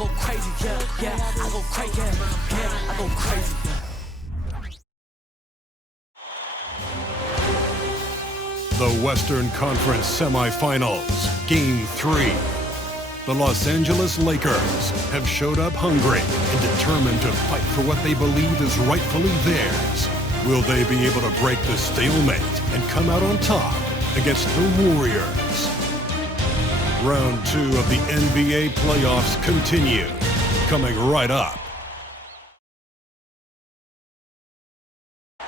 go crazy, yeah, I go crazy, yeah, I go crazy. The Western Conference Semifinals, Game 3. The Los Angeles Lakers have showed up hungry and determined to fight for what they believe is rightfully theirs. Will they be able to break the stalemate and come out on top against the Warriors? Round 2 of the NBA playoffs continue, coming right up.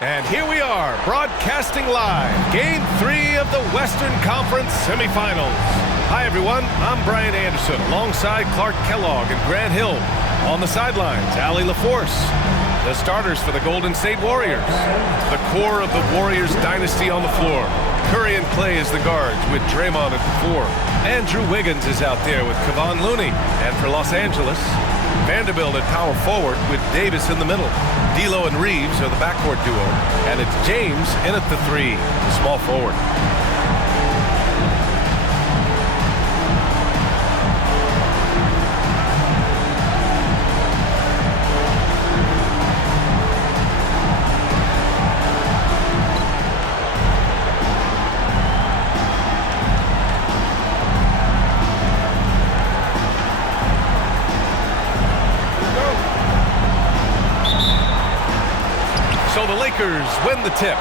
And here we are, broadcasting live, Game 3 of the Western Conference Semifinals. Hi, everyone. I'm Brian Anderson, alongside Clark Kellogg and Grant Hill. On the sidelines, Allie LaForce. The starters for the Golden State Warriors. The core of the Warriors dynasty on the floor. Curry and Clay as the guards, with Draymond at the 4. Andrew Wiggins is out there with Kevon Looney. And for Los Angeles, Vanderbilt at power forward with Davis in the middle. D'Lo and Reeves are the backcourt duo. And it's James in at the 3, the small forward. So the Lakers win the tip.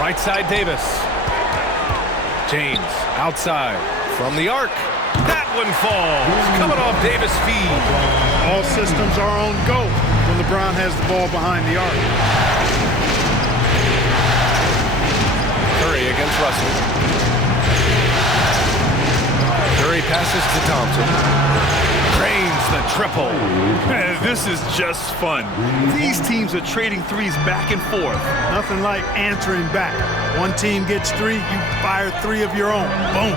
Right side Davis. James outside from the arc. That one falls. Coming off Davis' feed. All systems are on go when LeBron has the ball behind the arc. Curry against Russell. Curry passes to Thompson. Drains the triple. Man, this is just fun. These teams are trading threes back and forth. Nothing like answering back. One team gets 3, you fire 3 of your own. Boom.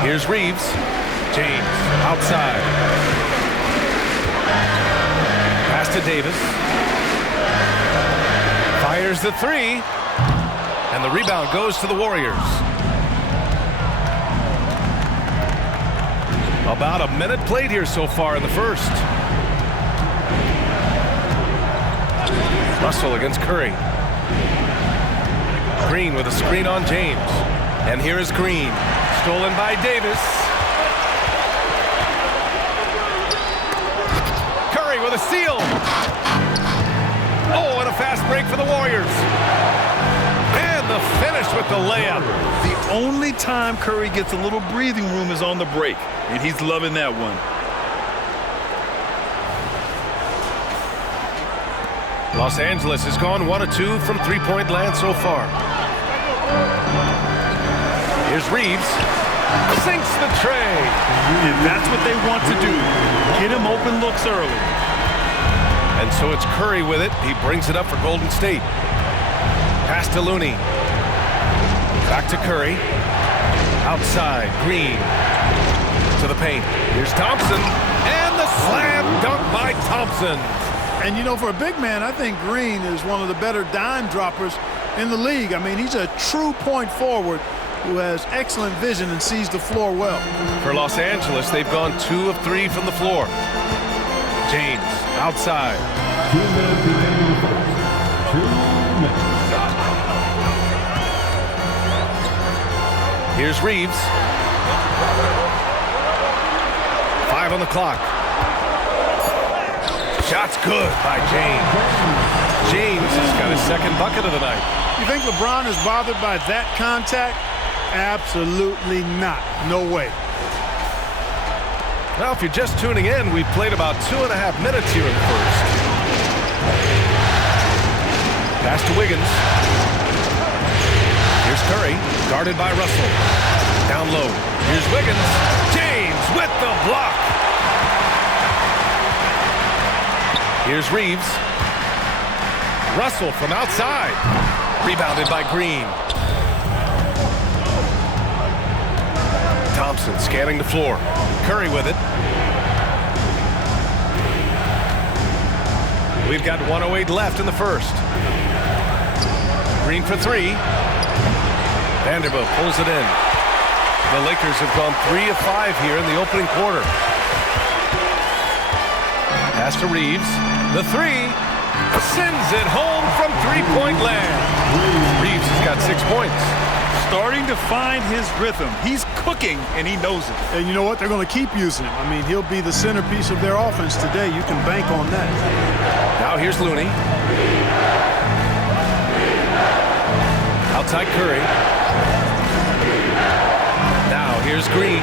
Here's Reeves. James outside. Pass to Davis. Fires the 3. And the rebound goes to the Warriors. About a minute played here so far in the first. Russell against Curry. Green with a screen on James. And here is Green. Stolen by Davis. Curry with a steal. Oh, and a fast break for the Warriors. And the finish with the layup. The only time Curry gets a little breathing room is on the break, and he's loving that one. Los Angeles has gone 1 of 2 from three-point land so far. Here's Reeves. Sinks the tray. And that's what they want to do. Get him open looks early. And so it's Curry with it. He brings it up for Golden State. Pass to Looney. Back to Curry. Outside, Green. To the paint. Here's Thompson. And the slam dunk by Thompson. And, you know, for a big man, I think Green is one of the better dime droppers in the league. I mean, he's a true point forward who has excellent vision and sees the floor well. For Los Angeles, they've gone 2 of 3 from the floor. James, outside. 2 minutes remaining first. 2 minutes. Here's Reeves. 5 on the clock. Shot's good by James. James has got his second bucket of the night. You think LeBron is bothered by that contact? Absolutely not. No way. Well, if you're just tuning in, we've played about 2.5 minutes here in the first. Pass to Wiggins. Here's Curry, guarded by Russell. Down low. Here's Wiggins. James with the block. Here's Reeves. Russell from outside. Rebounded by Green. Thompson scanning the floor. Curry with it. We've got 1:08 left in the first. Green for 3. Vanderbilt pulls it in. The Lakers have gone 3 of 5 here in the opening quarter. Pass to Reeves. The three. Sends it home from three-point land. Reeves has got 6 points. Starting to find his rhythm. He's cooking, and he knows it. And you know what? They're going to keep using him. I mean, he'll be the centerpiece of their offense today. You can bank on that. Now here's Looney. Outside Curry. Now here's Green.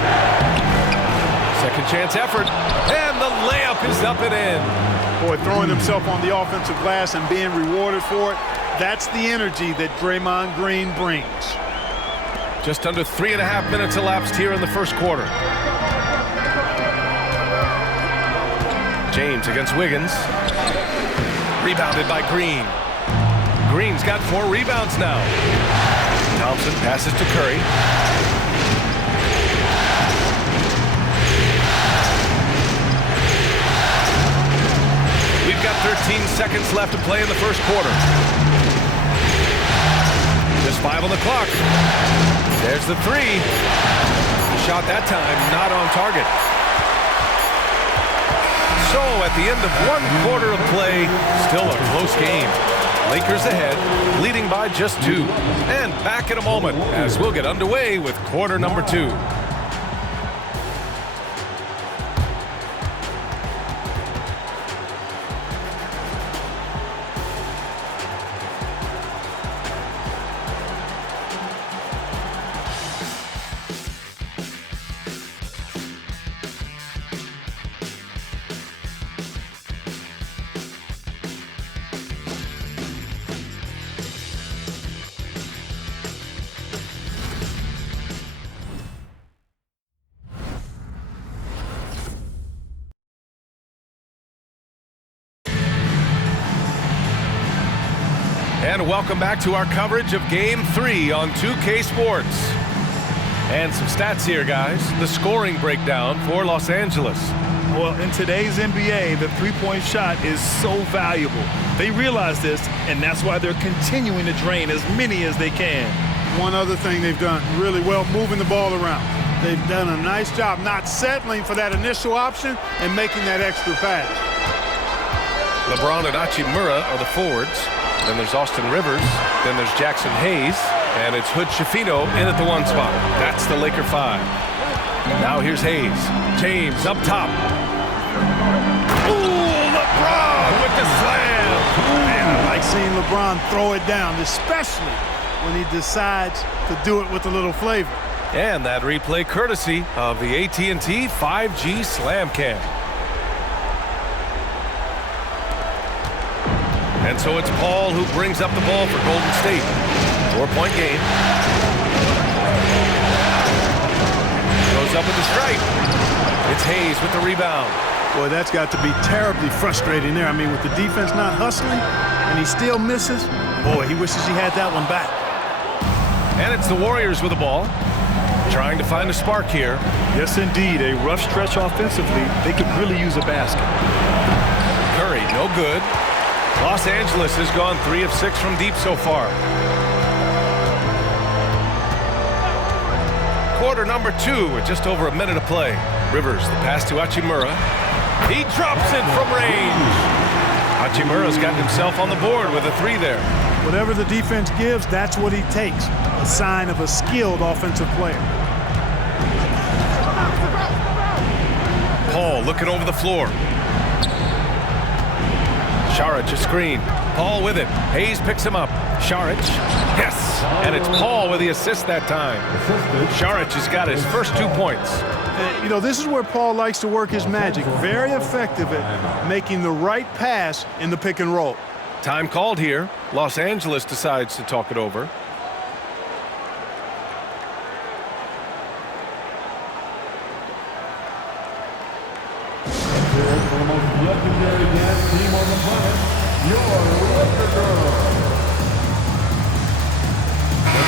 Second chance effort. And the layup is up and in. Boy, throwing himself on the offensive glass and being rewarded for it, that's the energy that Draymond Green brings. Just under 3.5 minutes elapsed here in the first quarter. James against Wiggins. Rebounded by Green. Green's got 4 rebounds now. Thompson passes to Curry. We've got 13 seconds left to play in the first quarter. Just 5 on the clock. There's the three. The shot that time not on target. So at the end of 1 quarter of play, still a close game. Lakers ahead, leading by just 2. And back in a moment as we'll get underway with quarter number 2. And welcome back to our coverage of Game 3 on 2K Sports. And some stats here, guys. The scoring breakdown for Los Angeles. Well, in today's NBA, the three-point shot is so valuable. They realize this, and that's why they're continuing to drain as many as they can. One other thing they've done really well, moving the ball around. They've done a nice job not settling for that initial option and making that extra pass. LeBron and Hachimura are the forwards. Then there's Austin Rivers. Then there's Jackson Hayes. And it's Hood Schifino in at the 1 spot. That's the Laker 5. Now here's Hayes. James up top. Ooh, LeBron with the slam. Man, I like seeing LeBron throw it down, especially when he decides to do it with a little flavor. And that replay courtesy of the AT&T 5G Slam Cam. And so it's Paul who brings up the ball for Golden State. 4-point game. Goes up with the strike. It's Hayes with the rebound. Boy, that's got to be terribly frustrating there. I mean, with the defense not hustling and he still misses, boy, he wishes he had that one back. And it's the Warriors with the ball. Trying to find a spark here. Yes, indeed. A rough stretch offensively. They could really use a basket. Curry, no good. Los Angeles has gone 3 of 6 from deep so far. Quarter number 2 with just over a minute of play. Rivers, the pass to Hachimura. He drops it from range. Hachimura's gotten himself on the board with a 3 there. Whatever the defense gives, that's what he takes. A sign of a skilled offensive player. Paul looking over the floor. Saric a screen. Paul with it. Hayes picks him up. Saric. Yes! And it's Paul with the assist that time. Saric has got his first 2 points. You know, this is where Paul likes to work his magic. Very effective at making the right pass in the pick and roll. Time called here. Los Angeles decides to talk it over. The most legendary dance team on the planet, your LAKERS.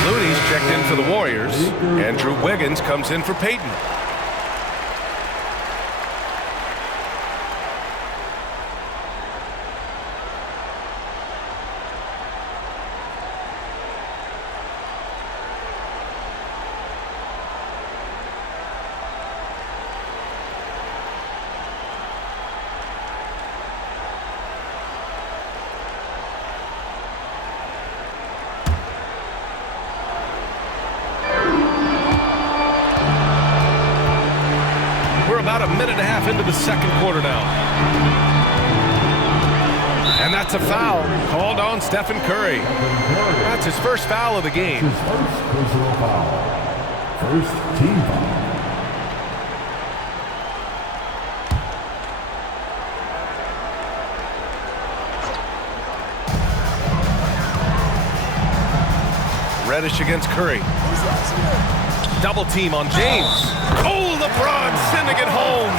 Looney's checked in for the Warriors. Andrew Wiggins comes in for Peyton. We're about a minute and a half into the second quarter now. And that's a foul called on Stephen Curry. That's his first foul of the game. His first personal foul. First team foul. Reddish against Curry. Double team on James. Oh, LeBron sending it home.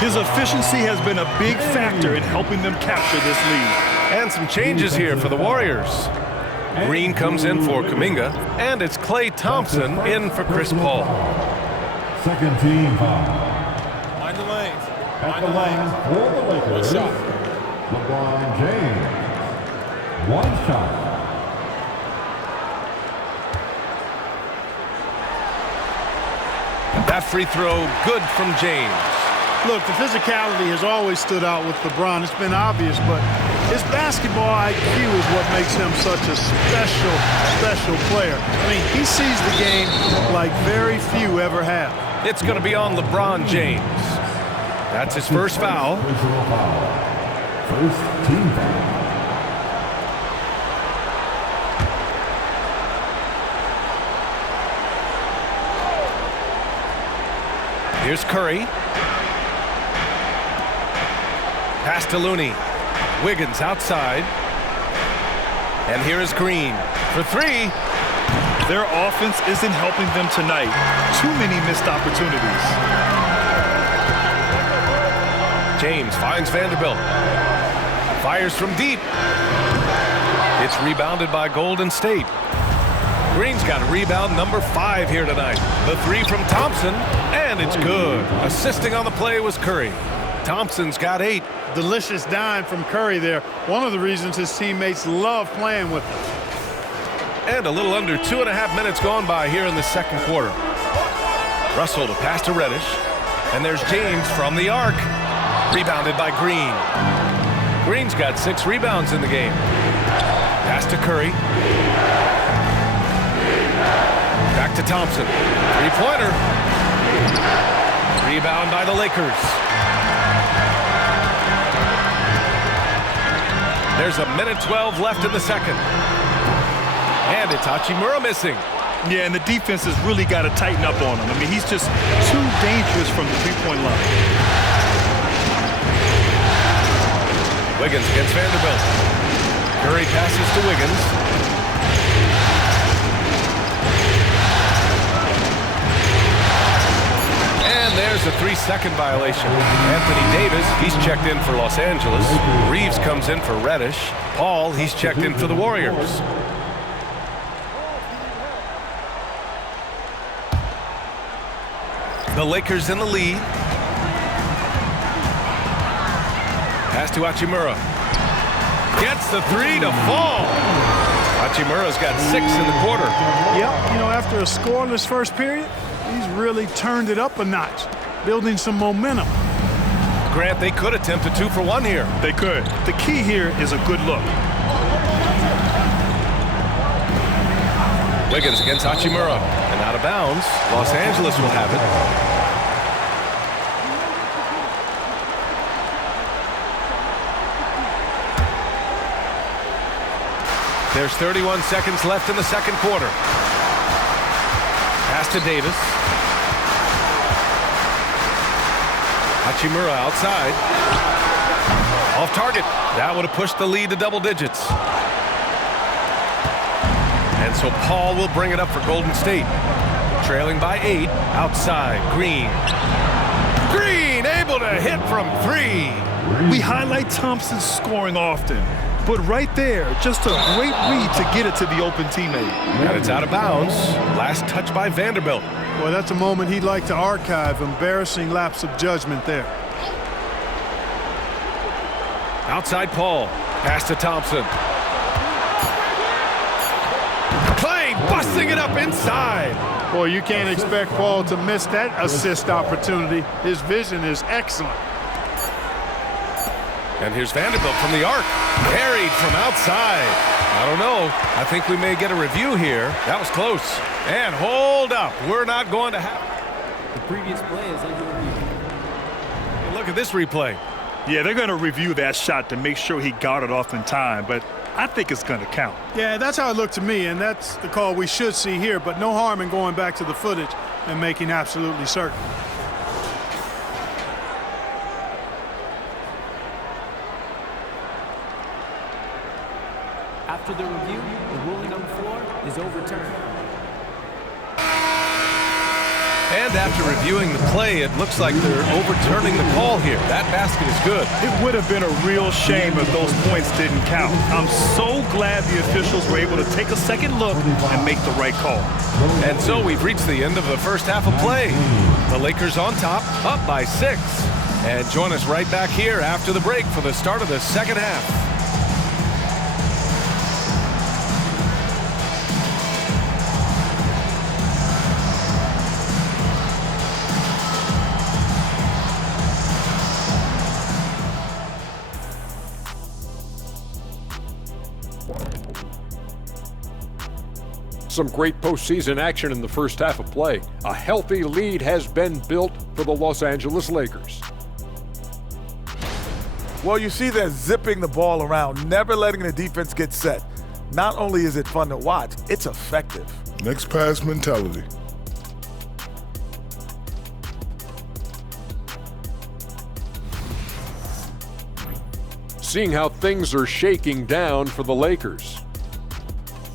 His efficiency has been a big factor in helping them capture this lead. And some changes here for the Warriors. Green comes in for Kuminga, and it's Klay Thompson in for Chris Paul. Second team foul. Mind the lanes. At the line for the Lakers, LeBron James. One shot. That free throw good from James. Look, the physicality has always stood out with LeBron. It's been obvious, but his basketball IQ is what makes him such a special player. I mean, he sees the game like very few ever have. It's going to be on LeBron James. That's his first foul. Personal foul. First team foul. Here's Curry. Pass to Looney. Wiggins outside. And here is Green for three. Their offense isn't helping them tonight. Too many missed opportunities. James finds Vanderbilt. Fires from deep. It's rebounded by Golden State. Green's got a rebound number 5 here tonight. The three from Thompson, and it's good. Assisting on the play was Curry. Thompson's got 8. Delicious dime from Curry there. One of the reasons his teammates love playing with him. And a little under 2.5 minutes gone by here in the second quarter. Russell to pass to Reddish. And there's James from the arc. Rebounded by Green. Green's got 6 rebounds in the game. Pass to Curry. Back to Thompson. Three-pointer. Rebound by the Lakers. There's a minute 12 left in the second. And it's Hachimura missing. Yeah, and the defense has really got to tighten up on him. I mean, he's just too dangerous from the three-point line. Wiggins against Vanderbilt. Curry passes to Wiggins. And there's a 3-second violation. Anthony Davis, he's checked in for Los Angeles. Reeves comes in for Reddish. Paul, he's checked in for the Warriors. The Lakers in the lead. Pass to Hachimura. Gets the 3 to fall. Hachimura's got 6 in the quarter. Yep, you know, after a scoreless first period, he's really turned it up a notch, building some momentum. Grant, they could attempt a 2-for-1 here. They could. The key here is a good look. Wiggins against Hachimura. And out of bounds. Los Angeles will have it. There's 31 seconds left in the second quarter. Pass to Davis. Hachimura outside. Off target. That would have pushed the lead to double digits. And so Paul will bring it up for Golden State. Trailing by 8. Outside. Green. Green able to hit from 3. We highlight Thompson's scoring often. But right there, just a great read to get it to the open teammate. And it's out of bounds. Last touch by Vanderbilt. Well, that's a moment he'd like to archive. Embarrassing lapse of judgment there. Outside Paul. Pass to Thompson. Klay busting it up inside. Boy, you can't expect Paul to miss that assist opportunity. His vision is excellent. And here's Vanderbilt from the arc. Carried from outside. I don't know. I think we may get a review here. That was close. And hold up. We're not going to have... The previous play is under review. look at this replay. Yeah, they're going to review that shot to make sure he got it off in time, but I think it's going to count. Yeah, that's how it looked to me, and that's the call we should see here, but no harm in going back to the footage and making absolutely certain. After the review, the ruling on the floor is overturned. And after reviewing the play, it looks like they're overturning the call here. That basket is good. It would have been a real shame if those points didn't count. I'm so glad the officials were able to take a second look and make the right call. And so we've reached the end of the first half of play. The Lakers on top, up by 6. And join us right back here after the break for the start of the second half. Some great postseason action in the first half of play. A healthy lead has been built for the Los Angeles Lakers. Well, you see they're zipping the ball around, never letting the defense get set. Not only is it fun to watch, it's effective. Next pass mentality. Seeing how things are shaking down for the Lakers.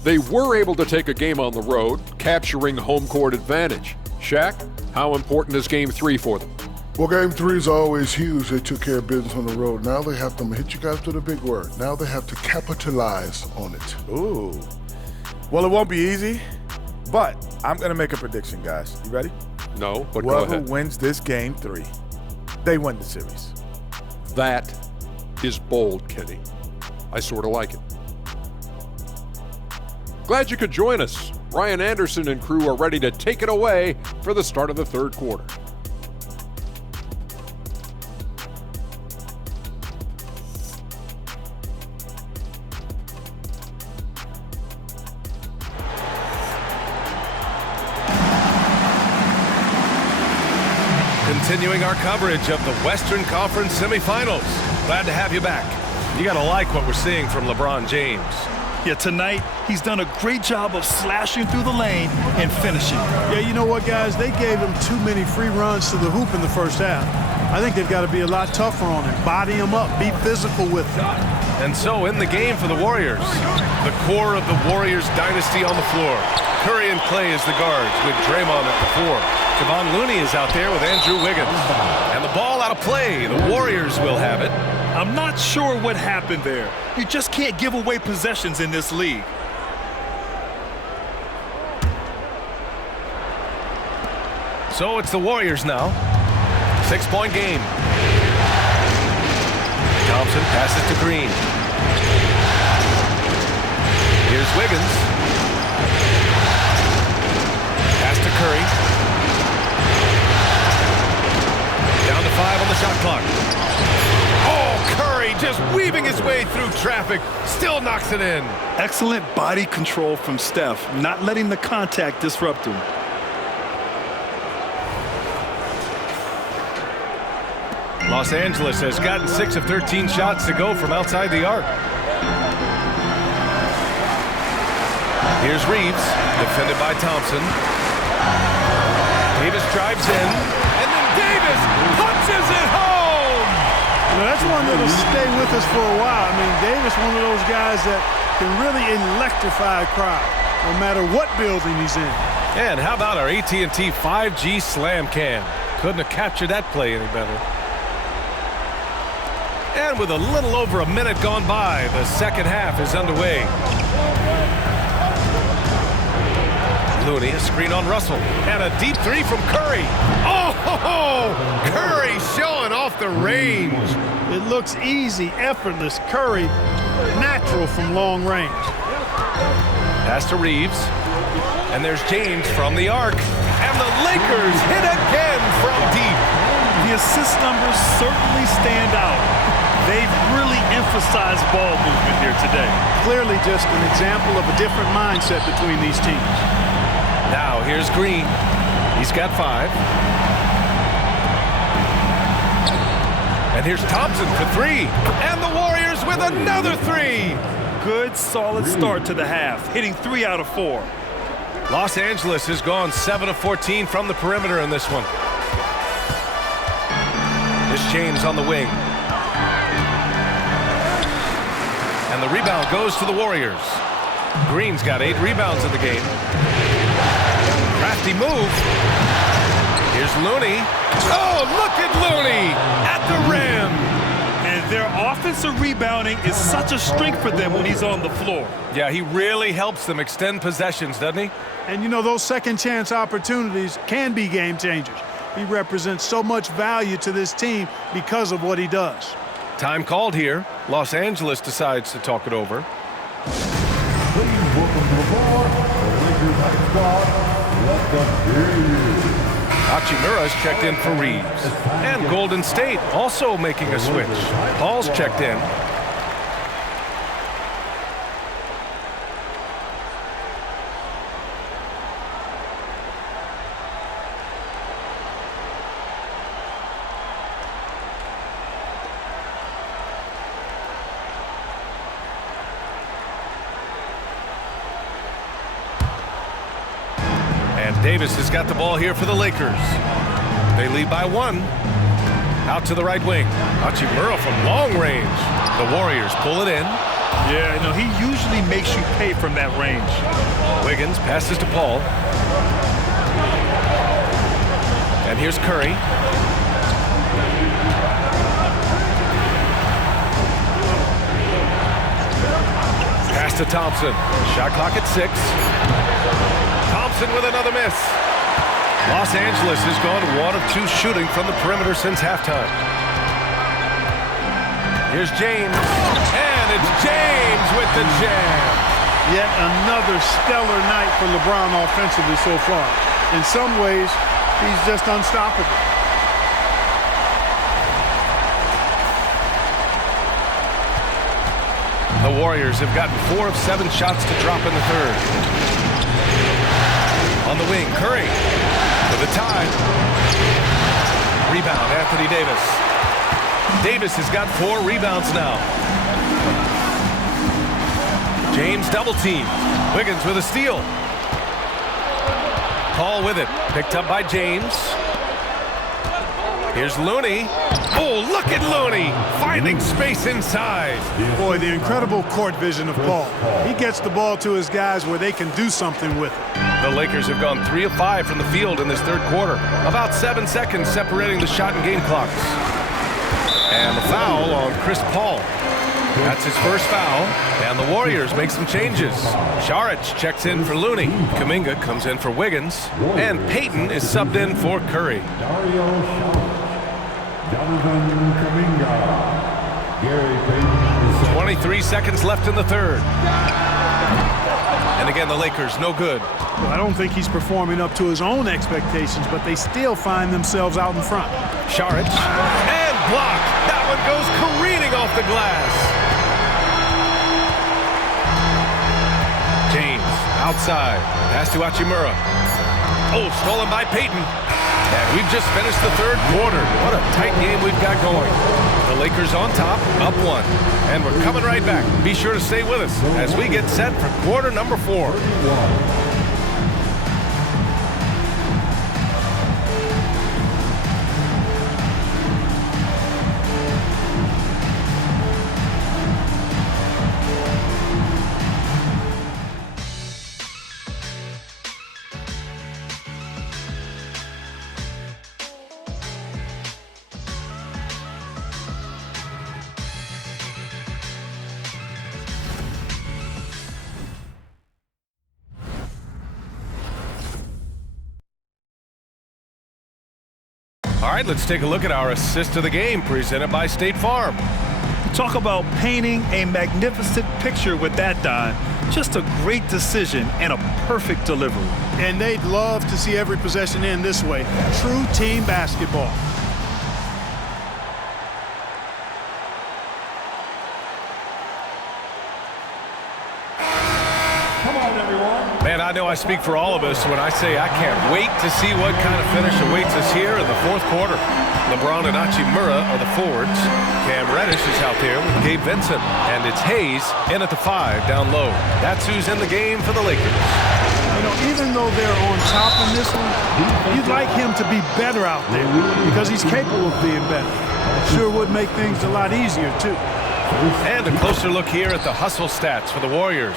They were able to take a game on the road, capturing home court advantage. Shaq, how important is Game 3 for them? Well, Game 3 is always huge. They took care of business on the road. Now they have to, hit you guys with a big word. Now they have to capitalize on it. Ooh. Well, it won't be easy, but I'm going to make a prediction, guys. You ready? No, but Whoever go ahead. wins this Game 3, they win the series. That is bold, Kenny. I sort of like it. Glad you could join us. Ryan Anderson and crew are ready to take it away for the start of the third quarter. Continuing our coverage of the Western Conference semifinals. Glad to have you back. You got to like what we're seeing from LeBron James. Yeah, tonight, he's done a great job of slashing through the lane and finishing. Yeah, you know what, guys? They gave him too many free runs to the hoop in the first half. I think they've got to be a lot tougher on him. Body him up. Be physical with him. And so in the game for the Warriors, the core of the Warriors dynasty on the floor. Curry and Clay as the guards with Draymond at the 4. Kevon Looney is out there with Andrew Wiggins. And the ball out of play. The Warriors will have it. I'm not sure what happened there. You just can't give away possessions in this league. So it's the Warriors now. 6-point game. Thompson passes to Green. Here's Wiggins. Pass to Curry. Down to 5 on the shot clock. Oh, Curry just weaving his way through traffic. Still knocks it in. Excellent body control from Steph, not letting the contact disrupt him. Los Angeles has gotten 6 of 13 shots to go from outside the arc. Here's Reeves, defended by Thompson. Davis drives in, and then Davis punches it home! You know, that's one that'll stay with us for a while. I mean, Davis, one of those guys that can really electrify a crowd, no matter what building he's in. And how about our AT&T 5G Slam Cam? Couldn't have captured that play any better. And with a little over a minute gone by, the second half is underway. Looney, a screen on Russell, and a deep 3 from Curry. Oh, Curry showing off the range. It looks easy, effortless. Curry, natural from long range. Pass to Reeves, and there's James from the arc, and the Lakers hit again from deep. The assist numbers certainly stand out. They've really emphasized ball movement here today. Clearly just an example of a different mindset between these teams. Now here's Green. He's got 5. And here's Thompson for three. And the Warriors with another three. Good, solid start to the half, hitting 3 out of 4. Los Angeles has gone 7 of 14 from the perimeter in this one. Here's James on the wing. And the rebound goes to the Warriors. Green's got 8 rebounds in the game. Crafty move. Here's Looney. Oh, look at Looney at the rim. And their offensive rebounding is such a strength for them when he's on the floor. Yeah, he really helps them extend possessions, doesn't he? And you know, those second chance opportunities can be game changers. He represents so much value to this team because of what he does. Time called here. Los Angeles decides to talk it over. Please welcome to the floor, the Lakers high squad. Let them hear you. Hachimura's checked in for Reeves. And Golden State also making a switch. Paul's checked in. Davis has got the ball here for the Lakers. They lead by 1. Out to the right wing. Hachimura from long range. The Warriors pull it in. Yeah, no, he usually makes you pay from that range. Wiggins passes to Paul. And here's Curry. Pass to Thompson. Shot clock at 6. Thompson with another miss. Los Angeles has gone 1 of 2 shooting from the perimeter since halftime. Here's James. And it's James with the jam. Yet another stellar night for LeBron offensively so far. In some ways, he's just unstoppable. The Warriors have gotten 4 of 7 shots to drop in the third. On the wing, Curry for the tie. Rebound, Anthony Davis. Davis has got 4 rebounds now. James double team. Wiggins with a steal. Paul with it. Picked up by James. Here's Looney. Oh, look at Looney finding space inside. Boy, the incredible court vision of Paul. He gets the ball to his guys where they can do something with it. The Lakers have gone 3 of 5 from the field in this third quarter. About 7 seconds separating the shot and game clocks. And the foul on Chris Paul. That's his first foul. And the Warriors make some changes. Saric checks in for Looney. Kuminga comes in for Wiggins. And Payton is subbed in for Curry. Dario Saric, Jonathan Kuminga, Gary Payton. 23 seconds left in the third. And again, the Lakers, no good. Well, I don't think he's performing up to his own expectations, but they still find themselves out in front. Saric, and blocked. That one goes careening off the glass. James, outside. Pass to Hachimura. Oh, stolen by Payton. And we've just finished the third quarter. What a tight game we've got going. The Lakers on top, up 1. And we're coming right back. Be sure to stay with us as we get set for quarter number 4. All right, let's take a look at our assist of the game presented by State Farm. Talk about painting a magnificent picture with that dime. Just a great decision and a perfect delivery. And they'd love to see every possession end this way. True team basketball. Man, I know I speak for all of us when I say I can't wait to see what kind of finish awaits us here in the fourth quarter. LeBron and Hachimura are the forwards. Cam Reddish is out there with Gabe Vincent. And it's Hayes in at the 5 down low. That's who's in the game for the Lakers. You know, even though they're on top in this one, you'd like him to be better out there because he's capable of being better. Sure would make things a lot easier, too. And a closer look here at the hustle stats for the Warriors.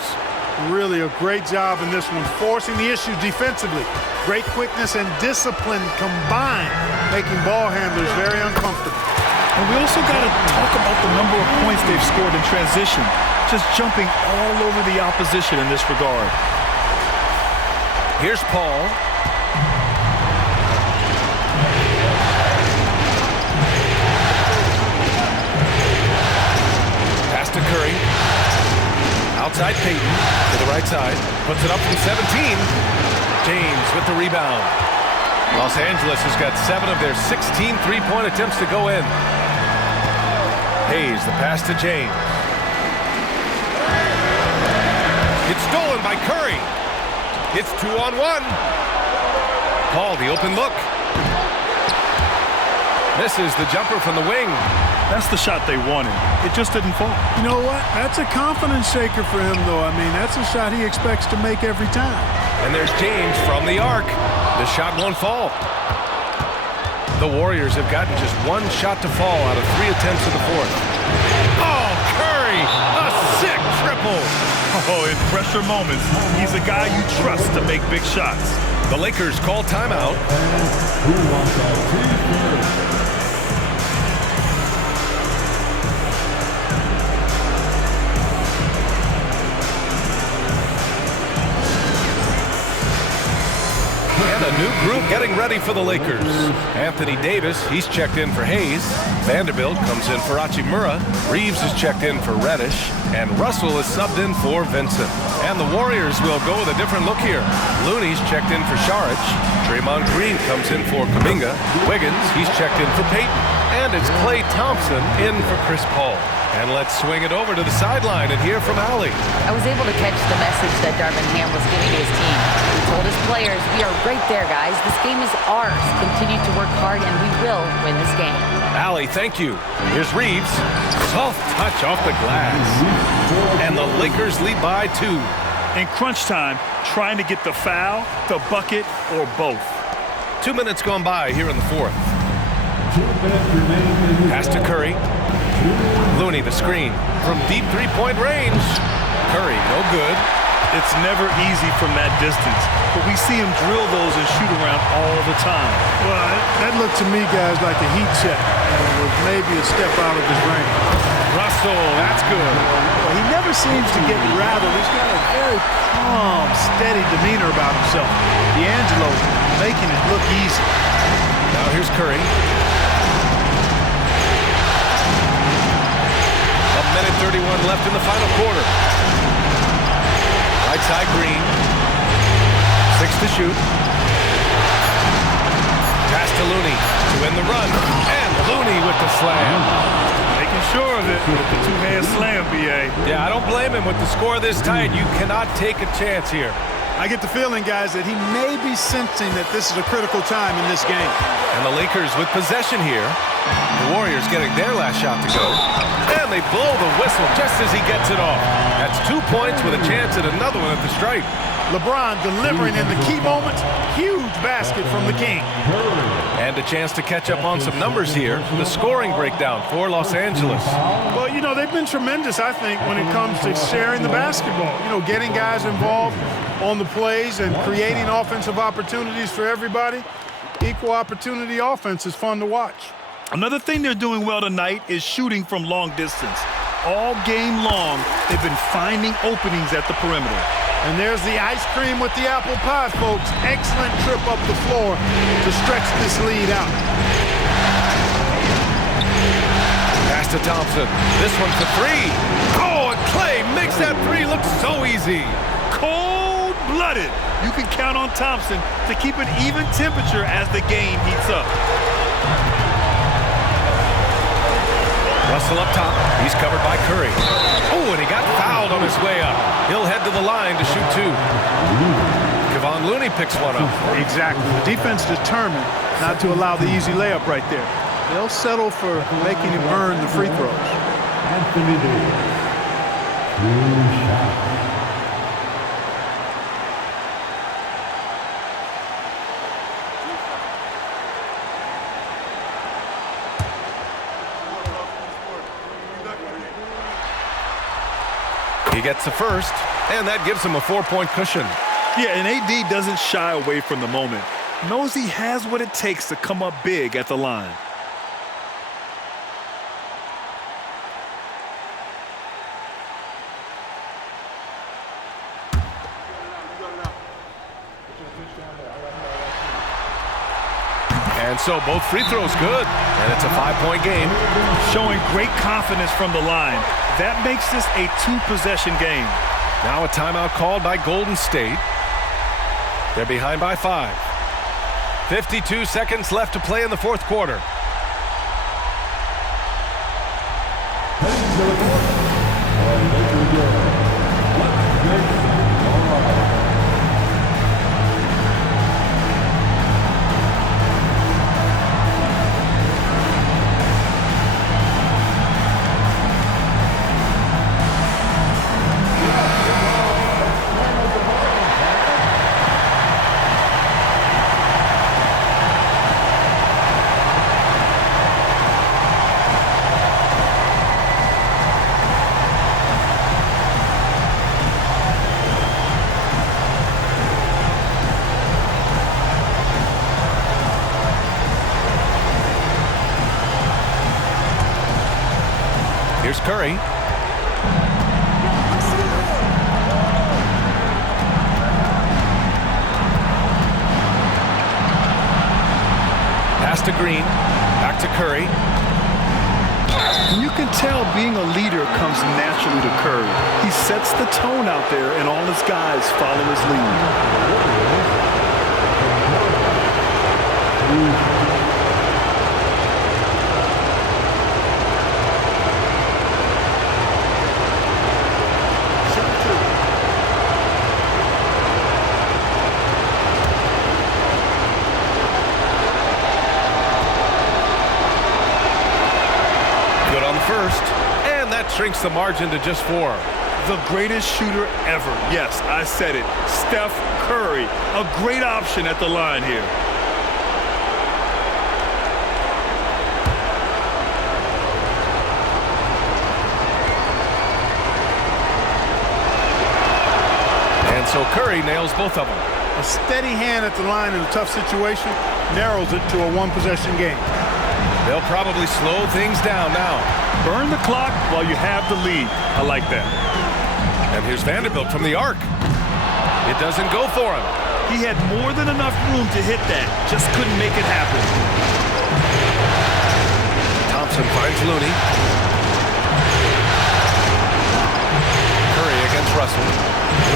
Really a great job in this one, forcing the issues defensively. Great quickness and discipline combined, making ball handlers very uncomfortable. And we also got to talk about the number of points they've scored in transition, just jumping all over the opposition in this regard. Here's Paul. Pass to Curry. Outside Payton to the right side. Puts it up from 17. James with the rebound. Los Angeles has got 7 of their 16 three-point attempts to go in. Hayes, the pass to James. It's stolen by Curry. It's 2-on-1. Paul, the open look. Misses the jumper from the wing. That's the shot they wanted. It just didn't fall. You know what? That's a confidence shaker for him, though. I mean, that's a shot he expects to make every time. And there's James from the arc. The shot won't fall. The Warriors have gotten just 1 shot to fall out of 3 attempts in the 4th. Oh, Curry! A sick triple! Oh, in pressure moments, he's a guy you trust to make big shots. The Lakers call timeout. Who wants that T-shirt? And a new group getting ready for the Lakers. Anthony Davis, he's checked in for Hayes. Vanderbilt comes in for Hachimura. Reeves is checked in for Reddish. And Russell is subbed in for Vincent. And the Warriors will go with a different look here. Looney's checked in for Saric. Draymond Green comes in for Kuminga. Wiggins, he's checked in for Payton. And it's Klay Thompson in for Chris Paul. And let's swing it over to the sideline and hear from Allie. I was able to catch the message that Darvin Ham was giving to his team. He told his players, we are right there, guys. This game is ours. Continue to work hard, and we will win this game. Allie, thank you. Here's Reeves. Soft touch off the glass. And the Lakers lead by 2. In crunch time, trying to get the foul, the bucket, or both. 2 minutes gone by here in the 4th. Pass to Curry. Looney, the screen. From deep three-point range. Curry, no good. It's never easy from that distance, but we see him drill those and shoot around all the time. Well, that looked to me, guys, like a heat check. With maybe a step out of his range. Russell, that's good. Well, he never seems to get rattled. He's got a very calm, steady demeanor about himself. D'Angelo making it look easy. Now here's Curry. 1:31 left in the final quarter. Right side Green. 6 to shoot. Pass to Looney to win the run. And Looney with the slam. Making sure of it with the 2-hand slam, B.A. Yeah, I don't blame him with the score this tight. You cannot take a chance here. I get the feeling, guys, that he may be sensing that this is a critical time in this game. And the Lakers with possession here. The Warriors getting their last shot to go. And they blow the whistle just as he gets it off. That's 2 points with a chance at another one at the stripe. LeBron delivering in the key moments. Huge basket from the King. And a chance to catch up on some numbers here. The scoring breakdown for Los Angeles. Well, you know, they've been tremendous, I think, when it comes to sharing the basketball. You know, getting guys involved on the plays and creating offensive opportunities for everybody. Equal opportunity offense is fun to watch. Another thing they're doing well tonight is shooting from long distance. All game long, they've been finding openings at the perimeter. And there's the ice cream with the apple pie, folks. Excellent trip up the floor to stretch this lead out. Pass to Thompson. This one for 3. Oh, and Klay makes that 3 look so easy. Cold-blooded. You can count on Thompson to keep an even temperature as the game heats up. Russell up top. He's covered by Curry. Oh, and he got fouled on his way up. He'll head to the line to shoot 2. Kevon Looney picks one up. Exactly. The defense determined not to allow the easy layup right there. They'll settle for making him earn the free throws. Anthony Davis. 2 shots. He gets the first, and that gives him a 4-point cushion. Yeah, and AD doesn't shy away from the moment. Knows he has what it takes to come up big at the line. And so both free throws good, and it's a 5-point game. Showing great confidence from the line. That makes this a 2-possession game. Now a timeout called by Golden State. They're behind by 5. 52 seconds left to play in the fourth quarter. Here's Curry. Pass to Green. Back to Curry. You can tell being a leader comes naturally to Curry. He sets the tone out there, and all his guys follow his lead. First, and that shrinks the margin to just 4. The greatest shooter ever. Yes, I said it. Steph Curry, a great option at the line here. And so Curry nails both of them. A steady hand at the line in a tough situation narrows it to a 1-possession game. They'll probably slow things down now. Burn the clock while you have the lead. I like that. And here's Vanderbilt from the arc. It doesn't go for him. He had more than enough room to hit that. Just couldn't make it happen. Thompson finds Looney. Curry against Russell.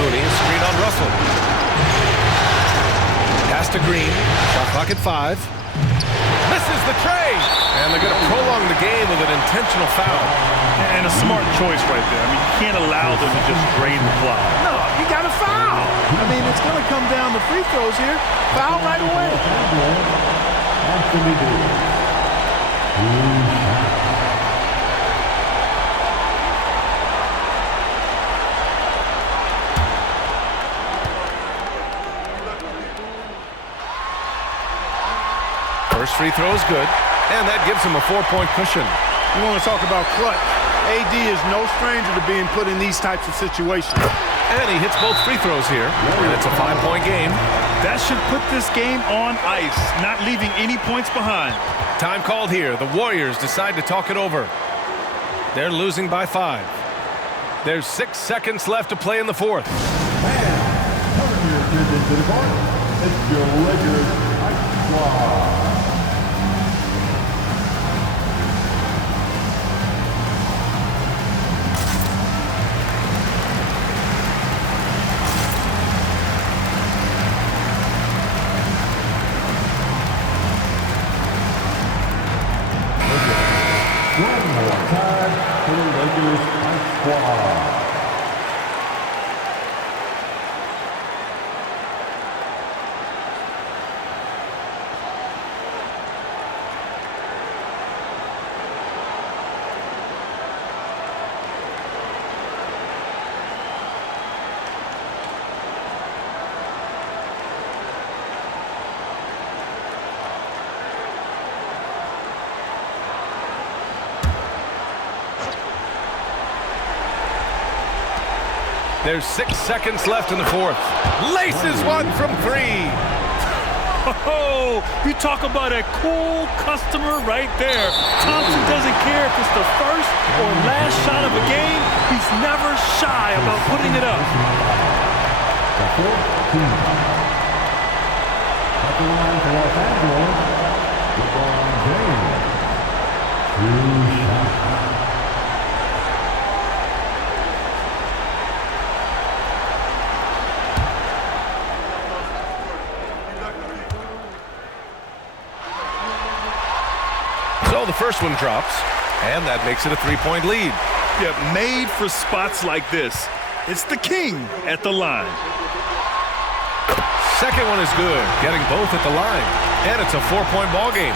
Looney, a screen on Russell. Pass to Green. Shot clock at 5. Misses the tray. And they're going to prolong the game with an intentional foul. And a smart choice right there. I mean, you can't allow them to just drain the clock. No, you got to foul. I mean, it's going to come down to free throws here. Foul right away. Anthony Davis. 2 shots. First free throw is good, and that gives him a 4-point cushion. You want to talk about clutch. AD is no stranger to being put in these types of situations. And he hits both free throws here, and it's a 5-point game. That should put this game on ice, not leaving any points behind. Time called here. The Warriors decide to talk it over. They're losing by 5. There's 6 seconds left to play in the fourth. And turn your attention to the court. It's your Lakers Ice Squad. One more time for the Lakers Ice Squad. There's 6 seconds left in the fourth. Laces one from 3. Oh, you talk about a cool customer right there. Thompson doesn't care if it's the first or last shot of a game. He's never shy about putting it up. At the line for Los Angeles, LeBron James. 2 shots. So the first one drops, and that makes it a 3-point lead. Yeah, made for spots like this. It's the king at the line. Second one is good, getting both at the line, and it's a 4-point ball game.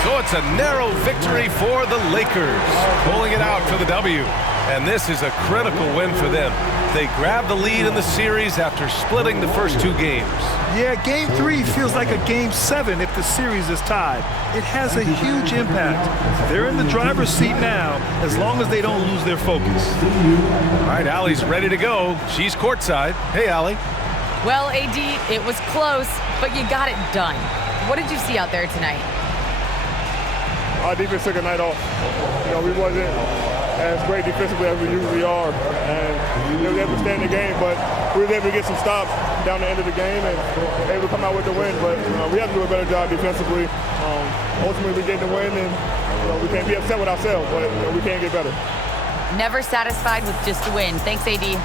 So it's a narrow victory for the Lakers, pulling it out for the W. And this is a critical win for them. They grab the lead in the series after splitting the first 2 games. Yeah, Game 3 feels like a Game 7 if the series is tied. It has a huge impact. They're in the driver's seat now, as long as they don't lose their focus. All right, Allie's ready to go. She's courtside. Hey, Allie. Well, AD, it was close, but you got it done. What did you see out there tonight? Our defense took a night off. We wasn't as great defensively as we usually are, and we were able to stay in the game, but we were able to get some stops down the end of the game and able to come out with the win. But we have to do a better job defensively. Ultimately, we get the win, and we can't be upset with ourselves, but we can get better. Never satisfied with just a win. Thanks, AD.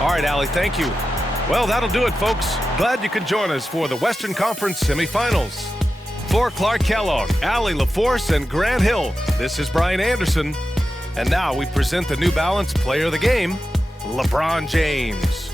All right, Allie, thank you. Well, that'll do it, folks. Glad you could join us for the Western Conference semifinals. For Clark Kellogg, Allie LaForce, and Grant Hill, this is Brian Anderson. And now we present the New Balance Player of the Game, LeBron James.